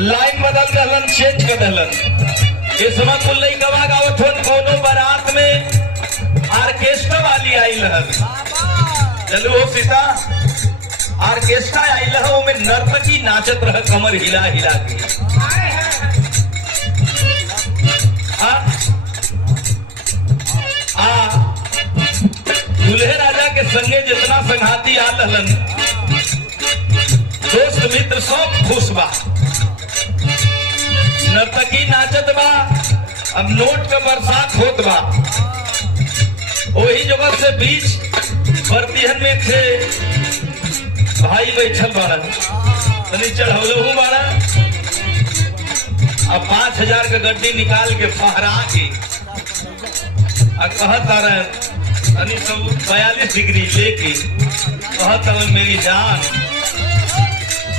Line बदल दहलन, change कर दहलन। इस समय कुल लइकवा गावत होन कोनो बारात में ऑर्केस्ट्रा वाली आई रहल। चलो हो सीता, ऑर्केस्ट्रा आई रहा में नर्तकी नाचत रह कमर हिला हिला के। दूल्हे राजा के संगे जितना संघाती आ रहलन, दोस्त मित्र सब खुश बा, नर्तकी नाचत बा, अब नोट का बरसात होत बा। वही जगह से बीच बरतिहन में थे भाई बैठल बारन, तनी चढ़ौलहू बारन। अब 5000 का गड्डी निकाल के फहरा के कहत आ रहे 42 डिग्री लेके, कहत मेरी जान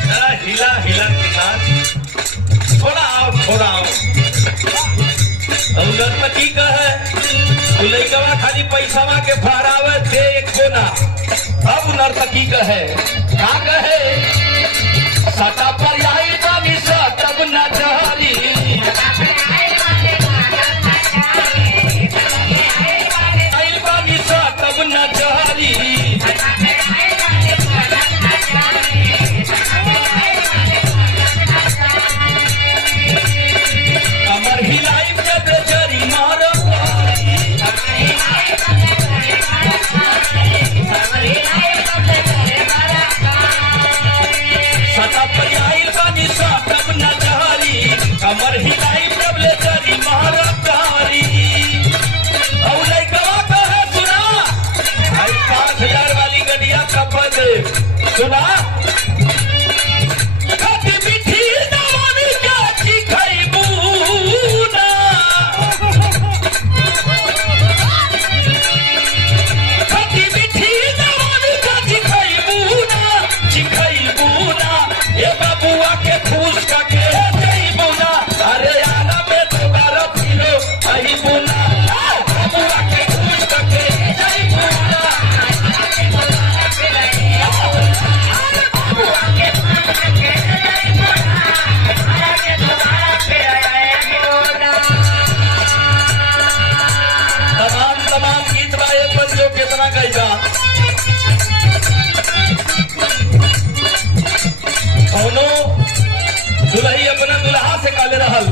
जरा हिला हिला के नाच, थोड़ा आओ थोड़ा आओ। नर्तकी कहे लइकवा खाली पैसावा के फहरावे दे एक कोना। अब नर्तकी कहे का कहे, सटा पर आई बानी तब न चहरी, आई बानी तब न चहरी, कमर हिलाई जब जरी मारो, सटा पर आई बानी तब न चहरी, कमर हिलाई जब जरी मारो कारी। और लइकवा कहे सुना, आई 5000 वाली गड्डिया कब दे सुना, खटी मीठी दवानी काची खइबू ना, खटी मीठी दवानी काची खइबू ना, चिखइबू ना, ए बाबुआ के खुश करके जइबू ना, अरे आना में दोबारा फिरो आइबू ना, बाबुआ के खुश करके जइबू ना। तमाम गीत बाए बच्चों कितना गईगा, कौनो दुल्ही अपना दुल्हा से काले रहल,